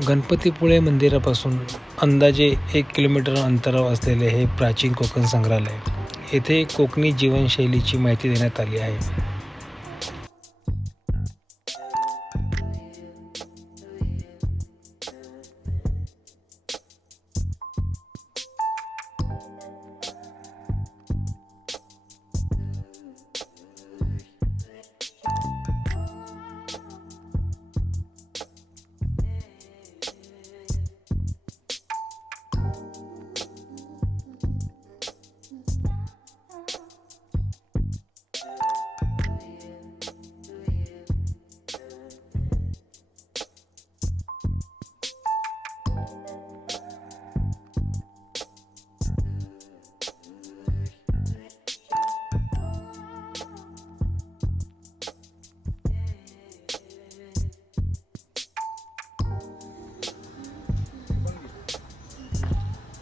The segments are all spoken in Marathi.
गणपतीपुळे मंदिरापासून अंदाजे 1 किलोमीटर अंतरावर असलेले हे प्राचीन कोकण संग्रहालय. येथे कोकणी जीवनशैलीची माहिती देण्यात आली आहे.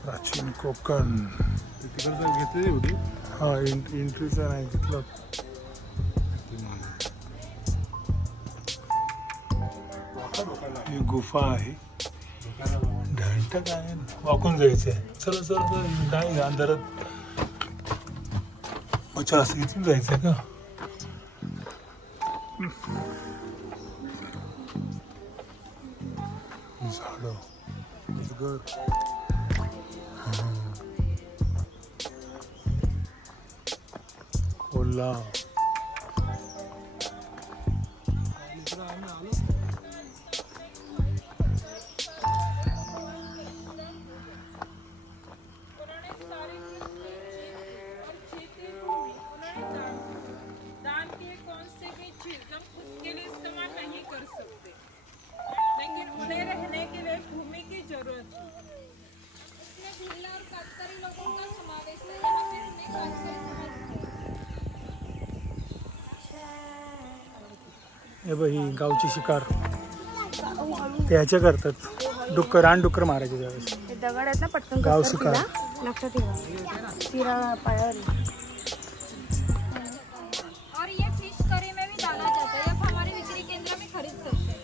प्राचीन कोकण तिकडचं घेतली एवढी. हा एंट्रीचा नाही घेतलं. ही गुफा आहे. घंटा काय वाकून जायचंय. चला चला नाही अंधारात अच्छा असं इथून जायचंय का? झाड कोल्हा हे बघ ही गावची शिकार ते ह्याच्या करतात. डुक्कर रानडुक्कर मारायचे त्यावेळेस. दगड आहेत ना पटकन गाव शिकार लक्षात ठेवा. तिरा पायावर और ये फिश करी में भी डाला जाता है. ये हमारे बिक्री केंद्र में खरीद सकते हैं.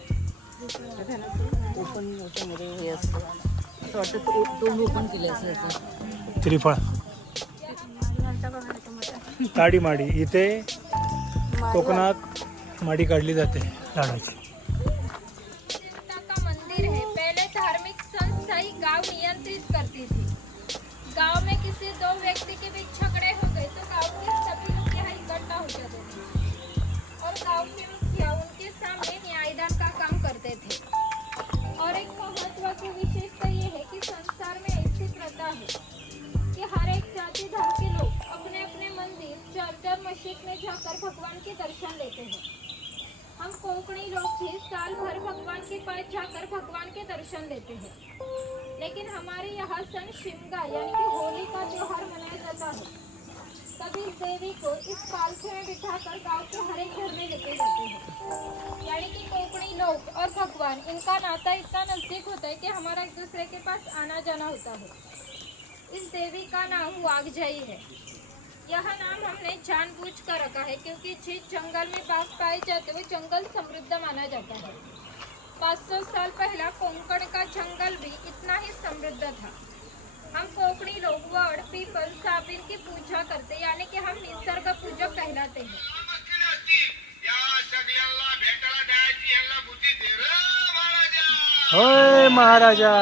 ओपन मध्ये हे असतं असं वाटतं तोंड ओपन केलं असं. त्रिफळ ताडी माडी इथे कोकणात माडी काढली जाते झाडाची. का मंदिर है. पहले धार्मिक संस्था ही गांव नियंत्रित करती थी. गांव में किसी दो व्यक्ति के बीच झगड़े हो गए तो गांव के सभी लोग यहाँ इकट्ठा हो जाते थे और गांव के मुखिया उनके सामने न्यायदान का काम करते थे. और एक महत्व की विशेषता ये है कि संसार में ऐसी प्रथा है कि हर एक जाति धर्म के लोग अपने अपने मंदिर चर्च और मस्जिद में जाकर भगवान के दर्शन लेते हैं. हम कोंकणी लोग भी साल भर भगवान के पास जाकर भगवान के दर्शन लेते हैं. लेकिन हमारे यहाँ सन शिमगा यानी कि होली का त्योहार मनाया जाता है. तभी इस देवी को इस पालकी में बिठाकर गांव के हर एक घर में लेके जाते हैं. यानी कि कोंकणी लोग और भगवान इनका नाता इतना नजदीक होता है कि हमारा एक दूसरे के पास आना जाना होता है. इस देवी का नाम वागजाई है. यह नाम हमने जानबूझकर रखा है क्योंकि जिस जंगल में बाघ पाए जाते वो जंगल समृद्ध माना जाता है. 500 साल पहला कोंकण का जंगल भी इतना ही समृद्ध था. हम कोंकणी लोग वड पीपल साबिन की पूजा करते यानी कि हम निसर्ग पूजक कहलाते हैं. होय महाराजा.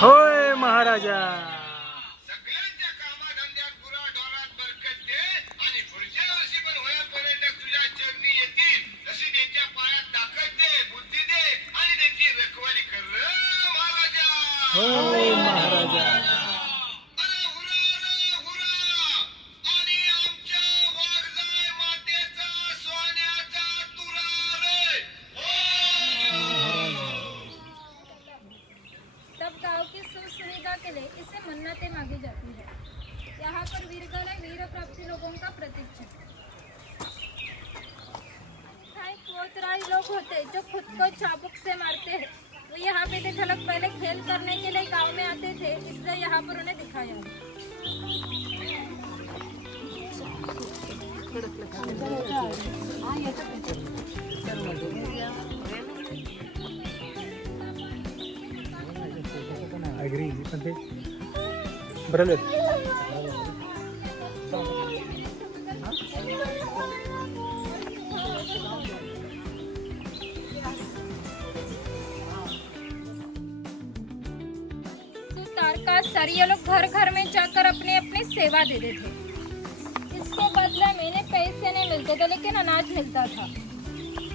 होय महाराजा. सगळ्यांच्या कामाधंद्यात गुरा ढोरात बरकत दे आणि पुढच्या वर्षी पण होया पर्यटक तुझ्या चरणी येतील अशी त्यांच्या पायात ताकद दे, बुद्धी दे आणि त्यांची रखवाली कर महाराजा. होय महाराजा. अरे हुरा रे हुरा आणि आमच्या वाघजाय मातेचा सोन्याचा तुरा रे. तब गांव की सुख सुविधा के लिए इसे चतुराई लोग होते हैं जो खुद को चाबुक से मारते हैं, वो यहाँ पे देखा लोग पहले खेल करने के लिए गांव में आते थे, इसलिए यहाँ पर उन्हें दिखाया। ॲग्री पण ते बरं सर ये लोग घर घर में जाकर अपनी अपनी सेवा देते थे। इसके बदले में इन्हें पैसे नहीं मिलते थे लेकिन अनाज मिलता था।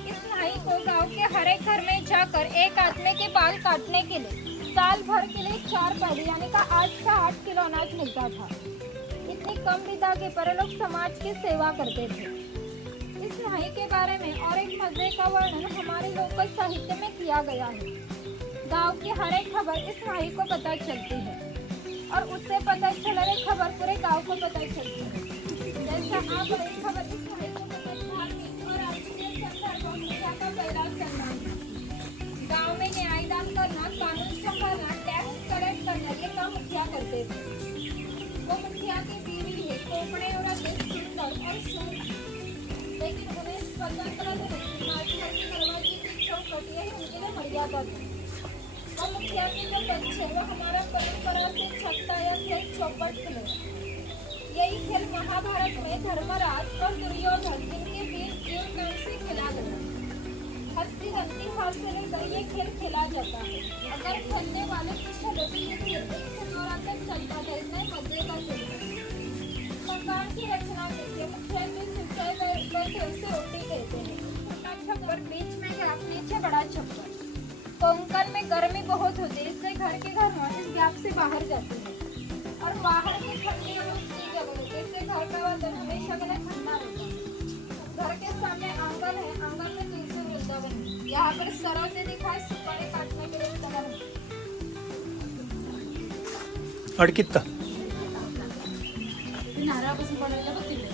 इस नाई को गांव के हर एक घर में जाकर एक आदमी के बाल काटने के लिए साल भर के लिए 4 पैडी यानी का 8 से 8 किलो अनाज मिलता था। इतनी कम विदा के पर लोग समाज की सेवा करते थे। इस नाई के बारे में और एक मजे का वर्णन हमारे लोक साहित्य में किया गया है। गांव की हर एक खबर इस नाई को पता चलती है और उससे पता चलने खबर पूरे गांव को पता चलती है। जैसा आप एक खबर इस नाई को पता धार्मिक और राजकीय संदर्भों में का पहला सम्मान है। गांव में न्यायदान करना, कानून संभालना, टैक्स कलेक्ट करना ये काम मुखिया करते थे। वो मुखिया की बीवी है, कोपड़े और अति सुंदर और शुद्ध, लेकिन उन्हें स्वतंत्रता नहीं। मार्च दरवाजे की चौकटियां ही उनके लिए मर्यादा थी। और मुखिया के जो बच्चे वो हमारा परंपरा से छक्का या खेल चौपट खेले। यही खेल महाभारत में धर्मराज और दुर्योधन जिनके बीच जीव नाम से खेला गया। हस्तिदंती हार से लेकर ये खेल खेला जाता है। अगर खेलने वाले की छलती ये खेल से नवरात्र चलता है, इसमें मजे का खेल है। मकान की रचना देखिए, मुखिया की सिंचाई बैठे उसे ओटी कहते हैं। छोटा छप्पर बीच में गैप, नीचे बड़ा छप्पर। कोंकण में गर्मी बहुत होती है, इससे घर के घर इस गैप से बाहर जाते हैं और बाहर की ठंडी और उसकी जगह होती है, इससे घर का वातावरण हमेशा के लिए ठंडा रहता है। घर के सामने आंगन है, आंगन में तुलसी वृंदावन है। यहाँ पर सरव से दिखाए सुपारी काटने के लिए इस्तेमाल होती है। अडकित्ता नारळापासून बनवलेलं बघ तिथे.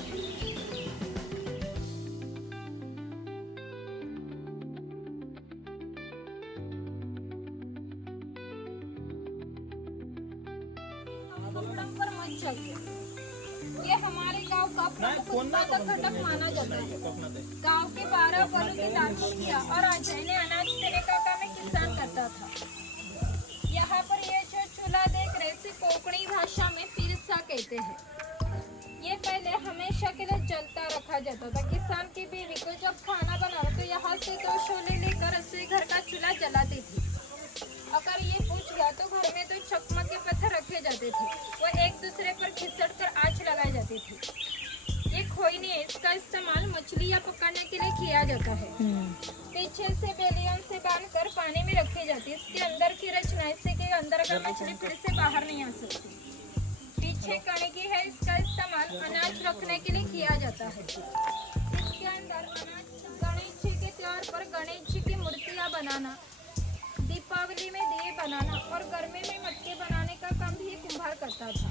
ये हमारे गांव का प्रमुख उत्पादक घटक माना जाता है। गांव के 12 वर्गों के दान किया और अजय ने अनाज देने का काम एक किसान करता था। यहाँ पर ये जो चूल्हा देख रहे इसे कोंकणी भाषा में पिरसा कहते हैं। ये पहले हमेशा के लिए जलता रखा जाता था। किसान की बीवी को जब खाना बनाना तो यहाँ से 2 शोले लेकर उससे घर का चूल्हा जलाती थी। अगर ये बुझ गया तो घर में 2 चकमक के पत्थर रखे जाते थे, वो एक दूसरे पर घिसट कर आँच लगाई जाती थी। ये खोई है, इसका इस्तेमाल मछली या पकाने के लिए किया जाता है। पीछे से बेलियन से बांधकर पानी में रखी जाती है। इसके अंदर की रचना इससे कि अंदर का मछली फिर से बाहर नहीं आ सकती। पीछे कणगी है, इसका इस्तेमाल अनाज रखने के लिए किया जाता है। इसके अंदर अनाज गणेश जी के त्योहार पर गणेश जी की मूर्तियाँ बनाना, दीपावली में दिए बनाना और गर्मी में मटके बनाने का काम भी ये कुम्हार करता था।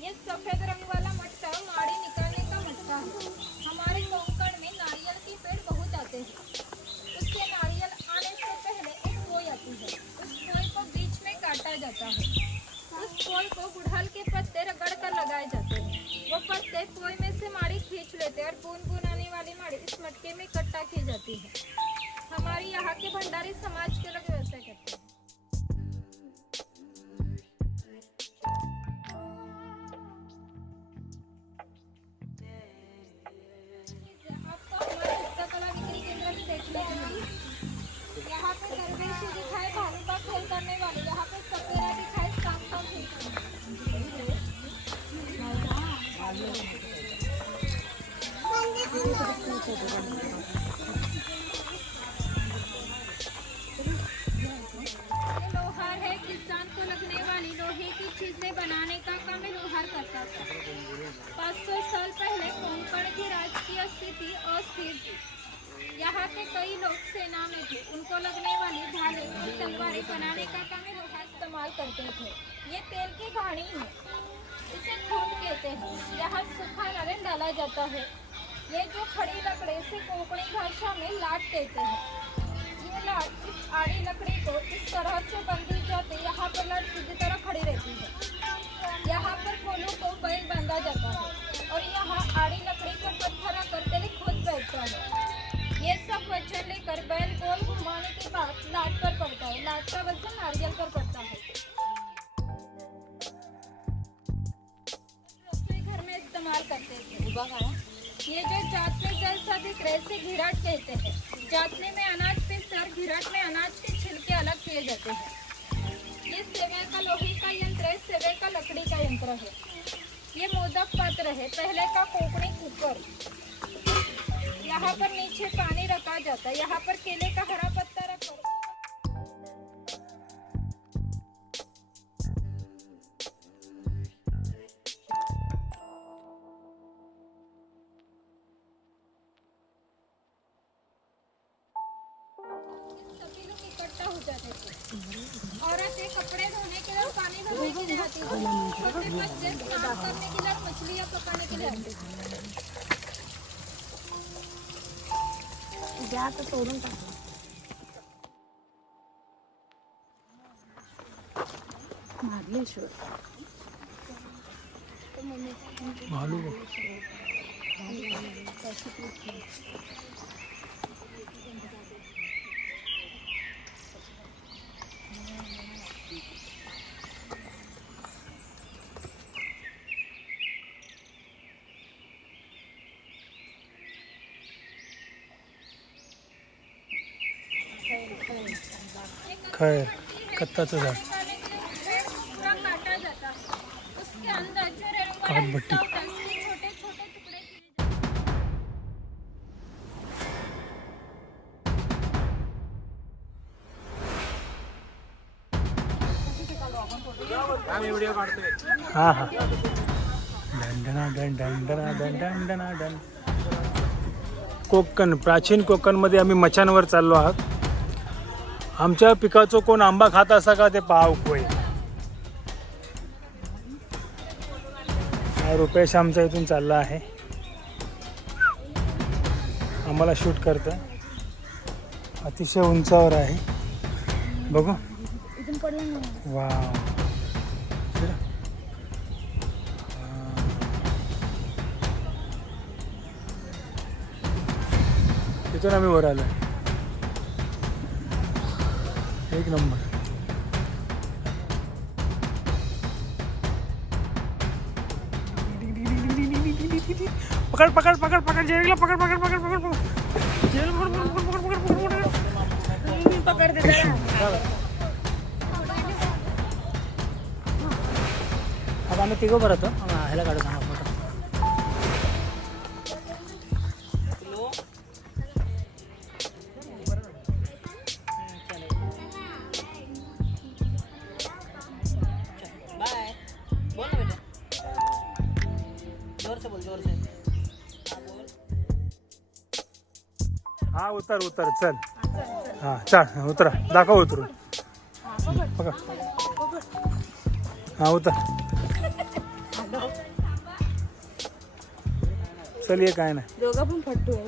ये सफेद रंग वाला मटका माड़ी निकालने का मटका है। हमारे कोंकण में नारियल के पेड़ बहुत आते हैं। उससे नारियल आने से पहले एक कोई आती है। उस कोई को बीच में काटा जाता है। उस कोई को गुड़हल के पत्ते रगड़ कर लगाए जाते हैं। वो पत्ते कोई में से माड़ी खींच लेते हैं और बूंद बूंद आने वाली माड़ी इस मटके में इकट्ठा की जाती है। हमारे यहाँ के भंडारी समाज के लोग वैसे करते हैं। आपको हमारे हस्तकला बिक्री केंद्र में देखने को मिलेगी। यहाँ पे दरवेशी दिखाए भालू का खेल करने वाले, यहाँ पे सपेरा दिखाए सांप का खेल करने वाले। लोहार है, किसान को लगने वाली लोहे की चीजें बनाने का काम लोहार करता था। 500 साल पहले कोंकण की राजकीय स्थिति अस्थिर थी। यहाँ के कई लोग सेना में थे। उनको लगने वाली ढाले और तलवारें बनाने का काम लोहार इस्तेमाल करते थे। ये तेल की घानी है, इसे खून कहते हैं। यहाँ सूखा नारियल डाला जाता है। ये जो खड़ी लकड़ी से कोंकणी भाषा में लाट लाट कहते हैं। ये लाट इस आड़ी लकड़ी को इस तरह से बंधी जाती है, यहाँ पर लाट सीधी तरह खड़ी रहती है। यहाँ पर कोलों को बैल बांधा जाता है और यहाँ आड़ी लकड़ी को पत्थर रखकर तेल खुद बैठता है। ये सब वजन लेकर बैल गोल घुमाने के बाद लाट पर पड़ता है। लाट का वजन नारियल पर पड़ता है। रसोई घर में इस्तेमाल करते थे। ये जो जातने जैसा दिख रहे से घिराट कहते हैं। जातने में अनाज पे सर, घिराट में अनाज के छिलके अलग किए जाते हैं। ये सेवे का लोहे का यंत्र है, सेवे का लकड़ी का यंत्र है। ये मोदक पात्र है, पहले का कोकणी कुकर। यहाँ पर नीचे पानी रखा जाता है, यहाँ पर केले का हरा पत्ता रखा। सभी लोग इकट्ठा हो जाते थे। औरतें कपड़े धोने के लिए, पानी भरने के लिए आती थी। छोटे बच्चे स्नान करने के लिए, मछलियाँ पकाने के लिए आते थे। भालू खैर कत्ताचं झाड पूरा काटा जाता है। उसके अंदर जो रेणु वाला काटभट्टी। हिस्सा होता है, उसके छोटे-छोटे टुकड़े किए जाते हैं। हा हा दंडना दंड दंडना दंड दंडना दंड. कोकण, प्राचीन कोकणमध्ये आम्ही मचांवर चाललो आहोत. आमच्या पिकाचं कोण आंबा खात असा का ते पाहाव कोय. हा रुपेश आमच्या इथून चालला आहे, आम्हाला शूट करतं. अतिशय उंचावर आहे, बघू. वाव, तिथून आम्ही वर आलो. एक नंबर. पकड़ पकड़ पकड़ पकड़ जेल पकड़ पकड़ पकड़ पकड़ पकड़ जेल पकड़ पकड़ पकड़ पकड़ पकड़ पकड़ पकड़ दे जरा. अब आम्ही तिघं भरतो. ह्याला काढू सांगा फोटो. हा उतर उतर चल. हा चल उतरा, दाखव उतरून. पकड. हा उतर. चल ये काय नाही. दोघं पण फट्टू आहे.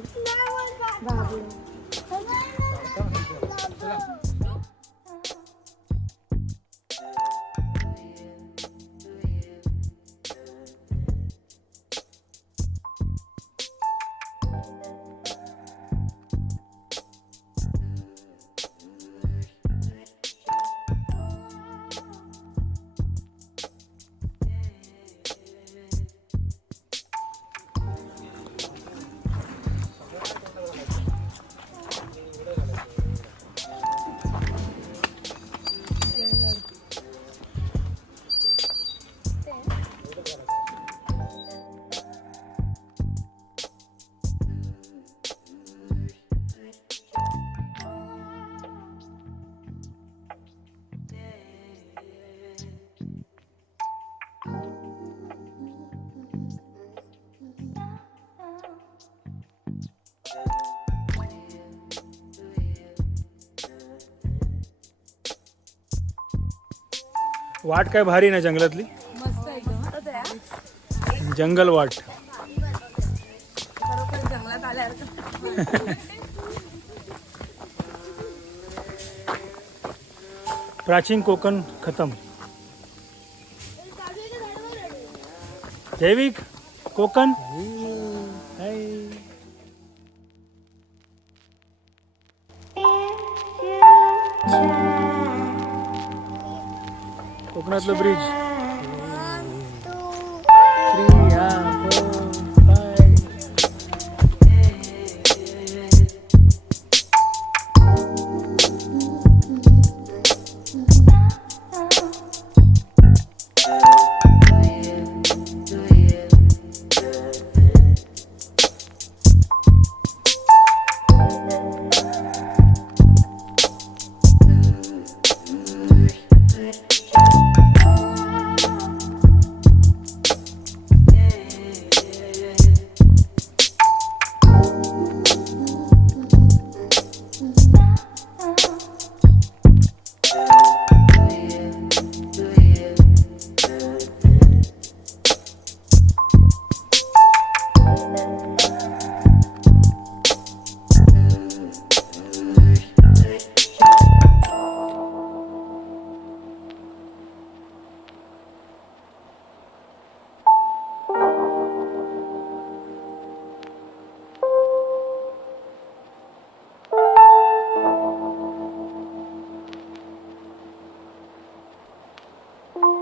वाट काय भारी ना जंगलातली. मस्त एकदम. जंगल वाट. खरोखर जंगलात आल्यासारखं. प्राचीन कोकण खतम. जैविक कोकण कोकणातलं ब्रिज.